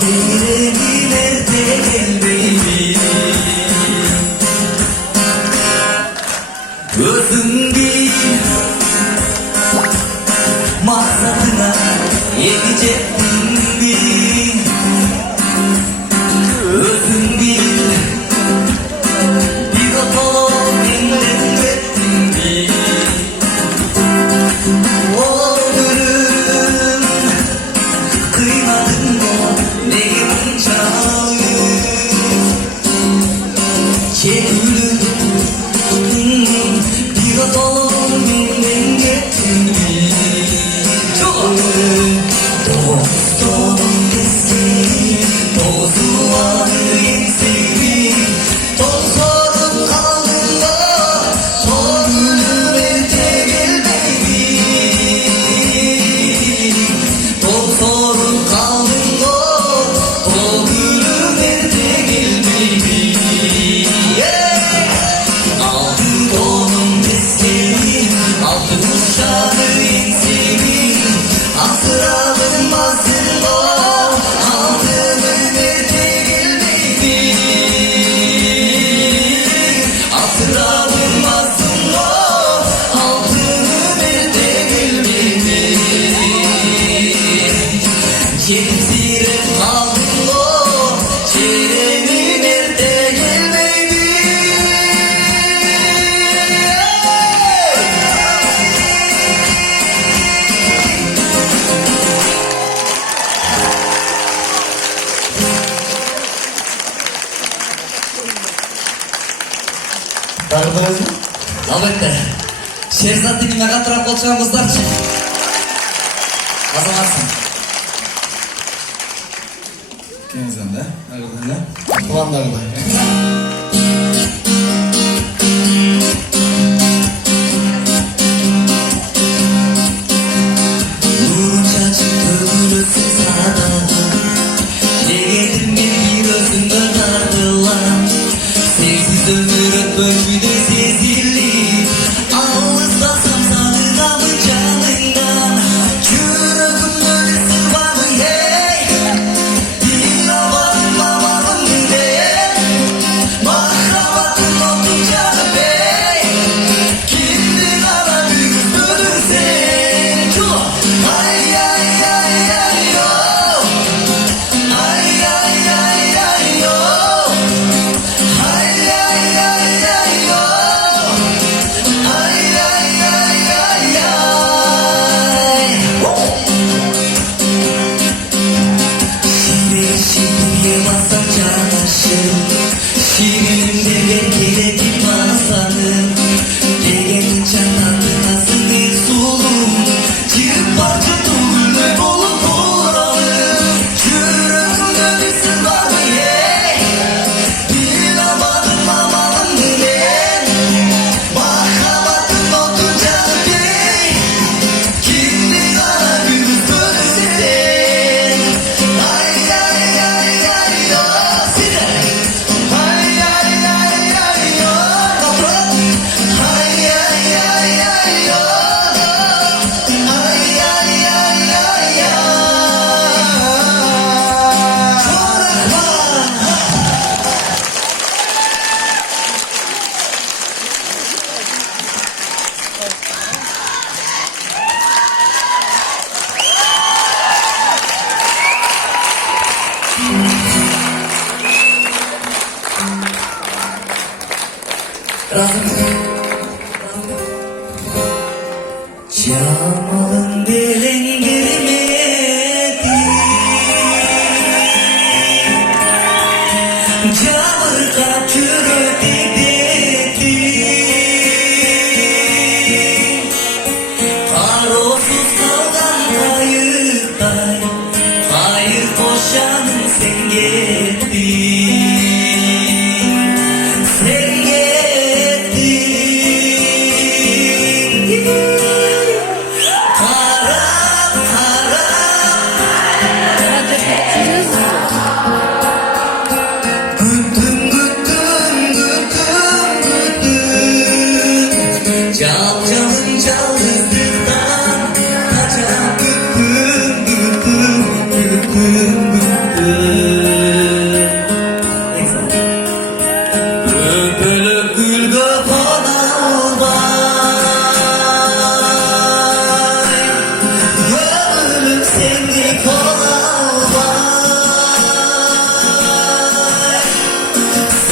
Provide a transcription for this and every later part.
Çevreni nerede gelmeydi. Özün bil, maksadına yetecektin bil. Özün bil, bir otolog dinlettin bil. O ölüm, kıymadın mı neyin çağır. Çekülüm, bir otolog dinlettin bil. Dostum desin, bozulanı yensin. Tozlarım kaldın da, son ölümete gelmedi. Tozlarım kaldın da, son ölümete gelmedi. Altı donum desin, altı kuşağı yensin. Asıralım basın o, altın ölmete gelmedi. Asıralım basın o, altın ölmete gelmedi. Cemzire kaldın o, çevreni nerede gelmedi. Dağıldınız mı? Albatta. Şehzat'taki megatrap olacağımızlarca. Kazanasın. Kendinizden de, ağırdan da. Kulağından da. Nurun çaçıp ömrüsün sağda. Yedim bir özün dönardılar. Sevsiz ömür öpmüşü de sezildi. Ağızlasam sanına mı canından. Çürüdüm ölüsün var mı hey. Dinlamadım amanım de. Mahramatın oldun canım bey. Kimdi kara büyük ölürsen. Çula. Ay ay ay ay yo. Ay ay ay ay yo. Ay ay ay ay yo. Ay ay ay ay ay. Şiir şiir masam çanaşım. Şiirimde bekledim masanım. Gegenin çanadı nasıl bir sulum. Çıkıp parça tuğulme olup uğralım. Çürüdüm ölüsün var mı hey. Dinlamadım amanım ben. Mahramatın oldun canım bey. Kimdi kara gündüz ölürsen. Ay ay ay ay yo. Sine. Ay ay ay ay yo. Kapran. Ay ay ay ay yo. Ay ay ay ay ay. Çorakma. Çamalın belen girmedi. Çamurda çürüdü dedi. Karosuz kaldan kayıklar. Hayır koşanın sen gittin. Sen gittin. Karam karam. Güttüm güttüm güttüm güttüm. Çal çalın çaldırdan. Kaçan güttüm güttüm güttüm güttüm. Öpülüp gülge konalbay, gönlüm sendik olalbay.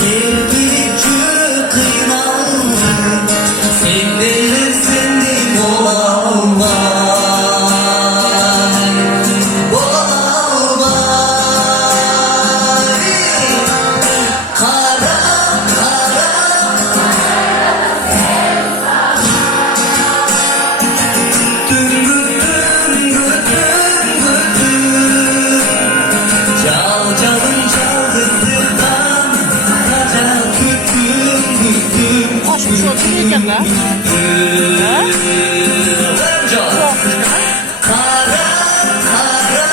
Sevgilik çürük kıynalbay, sendeler sendik olalbay, olalbay. Kara kara çal çalın çaldı sırdan, kaca küttüm küttüm. Açmış oturuyorken lan. Kara kara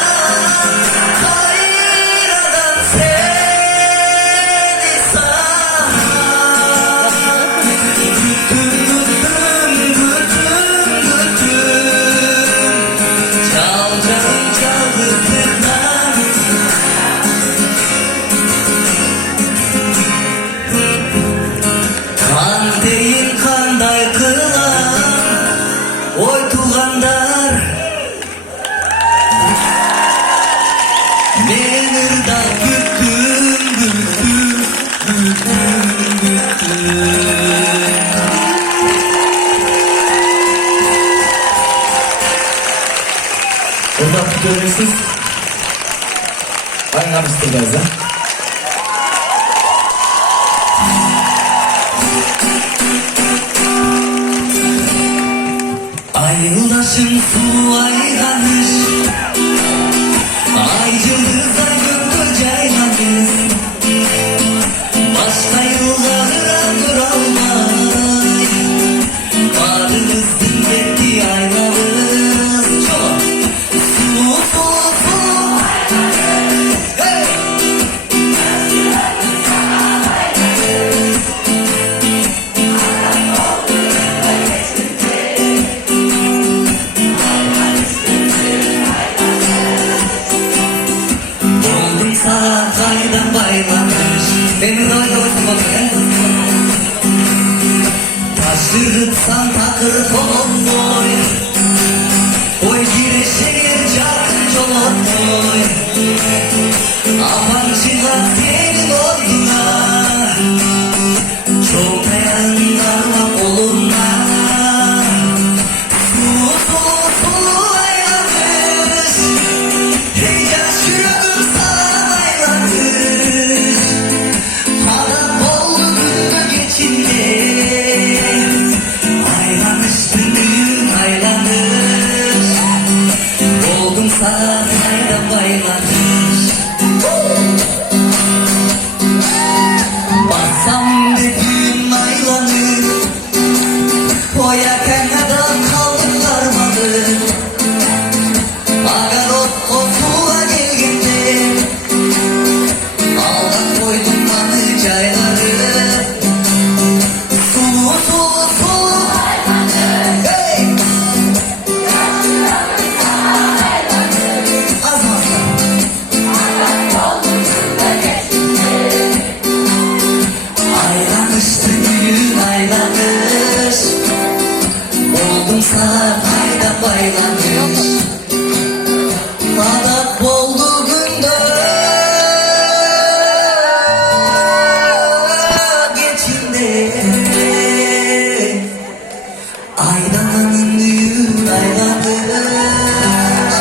kayradan seni sana, güttüm güttüm güttüm güttüm. Çal çalın çaldı sırdan, kan değil kanday kılan oy tuğandar, menirda güttüm güttüm güttüm güttüm. Burada görüyorsunuz. Ben yapıştıracağız ya. Ay yıldaşım su aylanır, ay yıldızda gökte caylanır. Başka yıllara duralmay, varımız dinletti aynamız çok. Su su su, hey! Oldum sana kaydan baylanır, beni doyursun bakın. Taşırıpsan takır kolon boy, oy girişir çarkın çolon boy. Aman çıkar senin orduna, çok dayanlarla koluna. Su su su aylanır, hey yaş yüreğim sana aylanır. Adam oldu günde geçinde, aylanıştın düğün aylanır. Oldum sana kaydan baylanır. Bassam dediğim aylanır, koya kenardan kaldıklar malı. Agar o suğa gelgende, aldan koydum bana çayları. Su su su, hey! Azmazsa aylanıştı düğün aylanır. Oldum sana kayda baylanır. Adak oldu günde geçinde, aydanın düğün aylanır.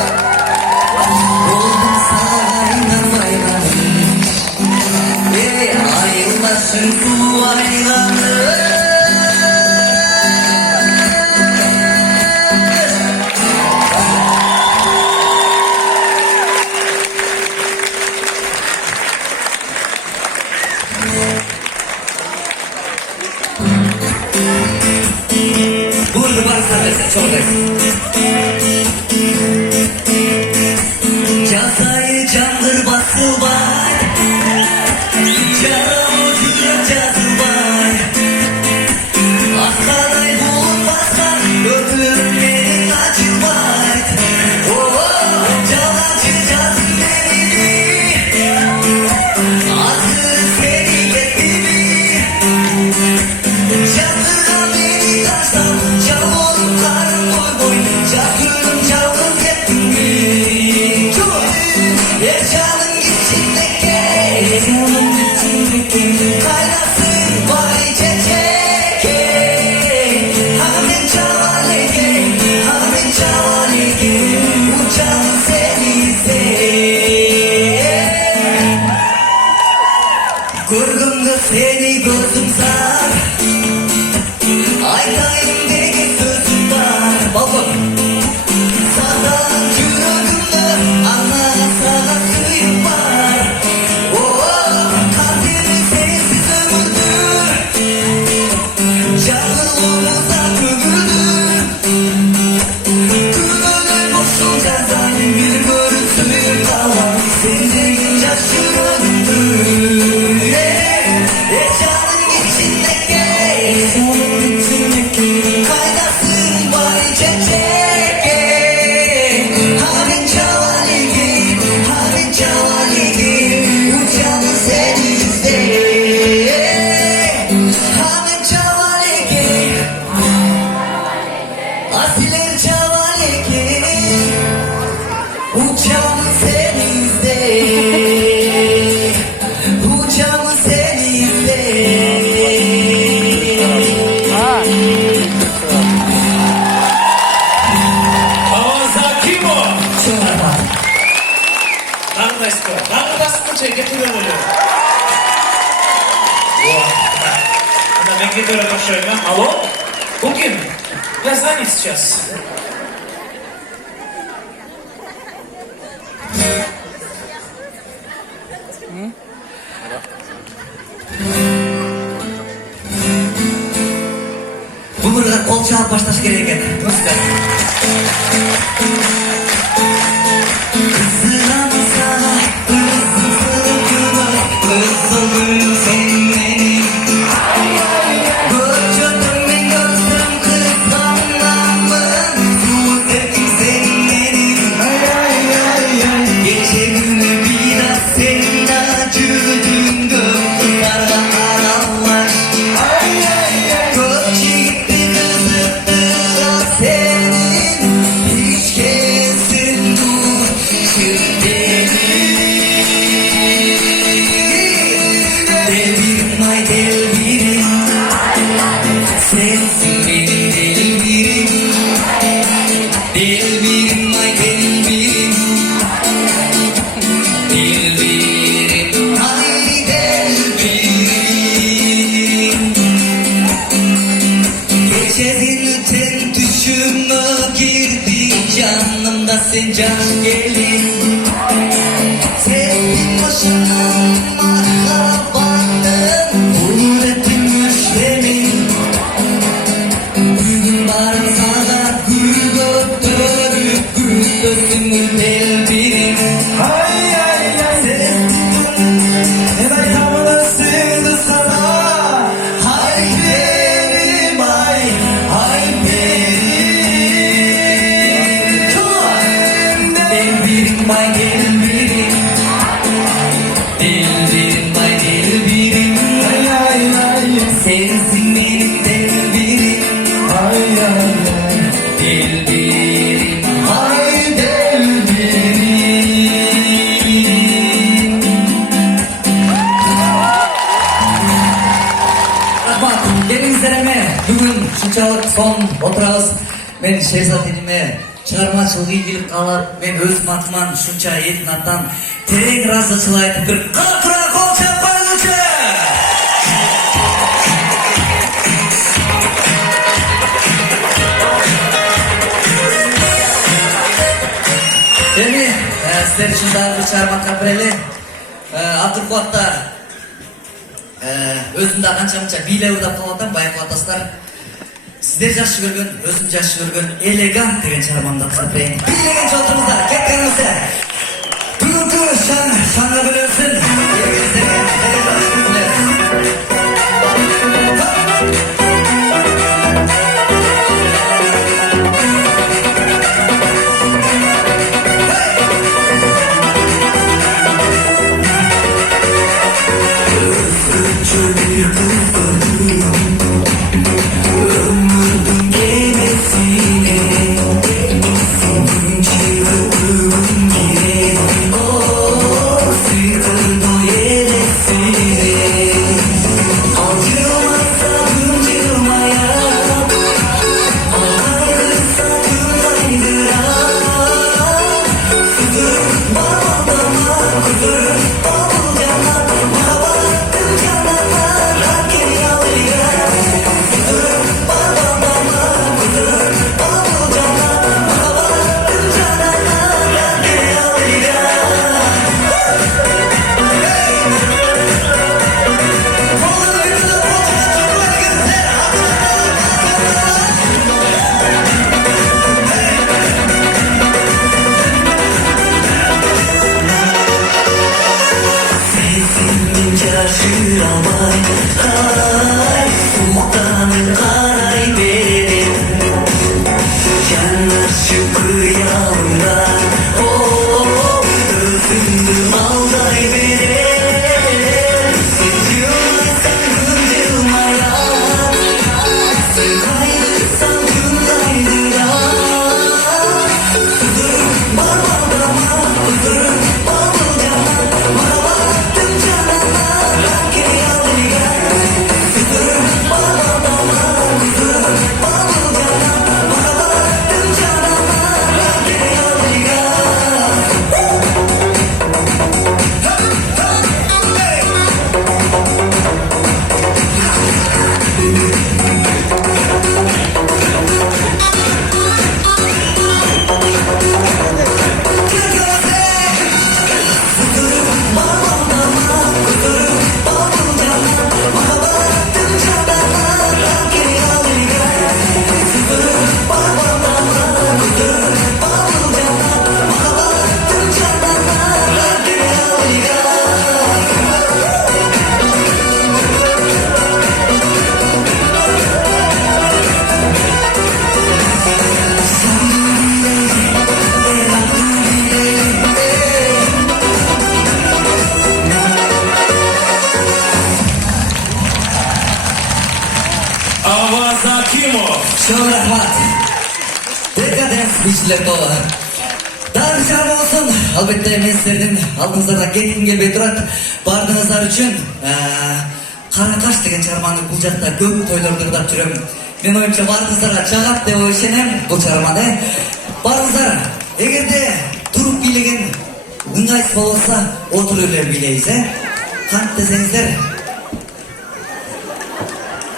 Oldum sana kayda baylanır. Ayılasın su aylanır. Burada varsa mesela çok Cazayı candır basıl var, canım ucuna cazı var. Aksaray bulunmazsan öpürüm benim acı var. Oh, calancı cazı beni, Yaşamın içindeki kaynasın bari çeçek. Hamin çavaleki uçan seni Kurgumda seni gözüm sar. Aytayım degen sözüm var. Babam sadan yüreğimde ana sana suyum var. Kalbimi sensiz ömürdür. Canlılığımıza kömürdür. Gönül boşluğunca zalim bir görüntü kalan. Seni şaşırıyorum. Yaşamın içindeki kaynasın bari çeçek. Hamin çavaliki uçanı seni Hamin çavaliki asiler çavaliki uçanı seni uçanı seni Аваз Акимов. Şunlardan. Нагайско. Нагайско кеткиле болот. Ана мен кетире баштайм. Алло? Бул ким? Я занят сейчас. Бумырға қол шалып башташ керек екен. Музыка. Kızılamı sana, ıssızım sen benim. Göçötüm ben görsem kızlanmamın, sudetim sen benim. Gece günü biraz senin acıdın gökyüzlere aralar. Gökçe gitti kızıttı senin, hiç kesin dur delbirim ay delbirim, sensin benim delbirim. Delbirim ay delbirim, delbirim ay delbirim. Geçedin öten düşüme girdi, canımda sen can gelin. Sevdim başına mahrabattın, uğrattın müşlemin. Bugün barın sana gül götürüp, gül gözümü delbirim. Sevdim hemen tamına sevdi sana. Hay benim ay benim. Delbirim ay delbirim, delbirim ay delbirim. Sensin benim delbirim, delbirim ay delbirim. Rahmat, келиңиздер бүгүн ушунчалык сон отурабыз. Мен шерзатиниме чыгармачылык ийгилик каалап, мен өзүм атыман ушунча элдин атынан терең ыраазычылык айтып туруп, калтыра кол чаппайлычы. Эми сиздер үчүн дагы бир чыгарма кабыл эле. Азыркы убакта өзүм да канча мынча бийлеп ырдап калып атам, байкап атасыздар. Сиздер жакшы көргөн, өзүм жакшы көргөн элегант деген чыгармамды аткарып берейин. Бийлегенче отурыңуздар, кеткениңизде. Бүгүнкү шаңга бөлөсүн. Oh taşır almay Ay sultanı karay benim Yanlar şu kıyamda Oh özümdü alday benim Yılmazsan gıncılmaya Sen kaydırsan cümlaydır Sızırım balbaldama Sızırım balbaldama Bana baktım canına Rakke yalıyla Sızırım balbaldama Sızırım balbaldama Bana baktım canına Rakke yalıyla Аваз Акимов. Çok rahmat. Hakikaten speechler dolu. Daha bir şarkı olsun. Albatta men sizlerden алдыңыздарда кетким келбей турат. Бардыңыздар үчүн Кара каш деген чарманы бул жакта көп тойлордо ырдап жүрөм. Мен оюмча бардыңыздарга чагат деп ишенем бул чарманы. Барыңыздар. Эгерде туруп бийлеген ыңгайсыз болсо отуруп эле бийлейбиз, Кантип десеңиздер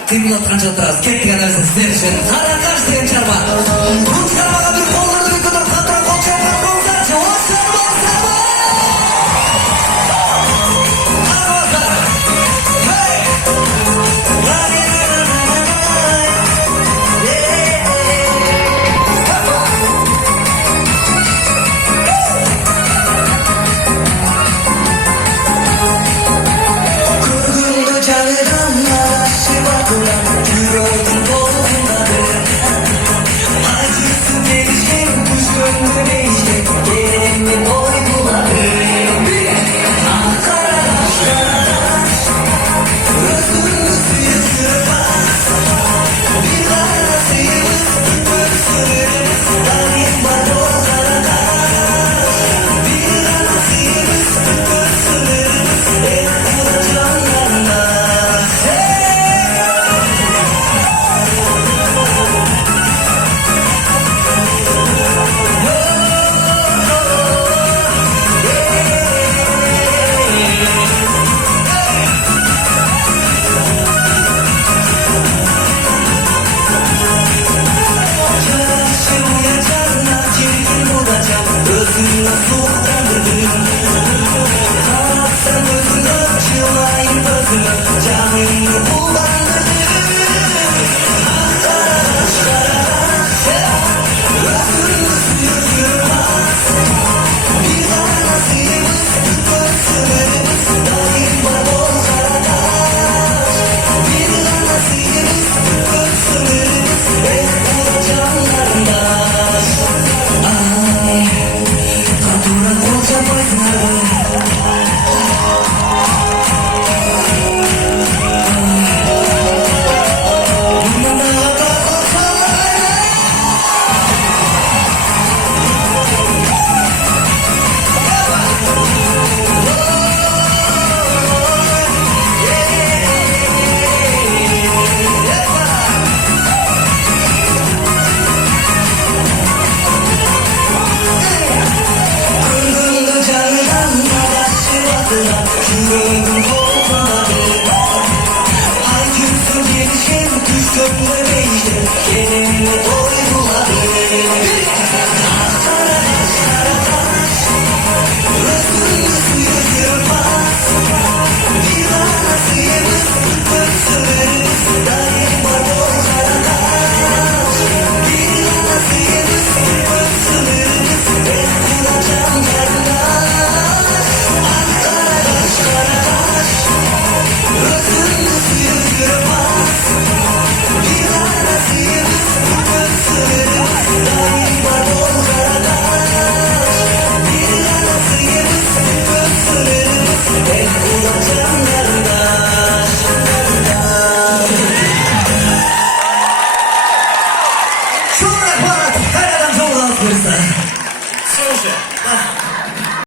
кыймыл атканча отурабыз. Кеттик анабыз сиздер үчүн. Кара каш деген чарма. Бул чармага бир колдорду көтөрүп катыра кол чапкан коңуздарчы. Осуну болсаңыз. Kurgundu canıdan araşı bakılan Yüreğin kolundadır Acısı değişken kuş gönlü değişken Gelin boy buladır Ankara taşlar Özgürlü suyu sürmez Bir arasıyız Öksürürüz Dalim var o karada Bir arasıyız Öksürürüz En kılıcan yanına Özünle soğuklandırdın Kalsın özünü Çılayım özünü Canını bulmak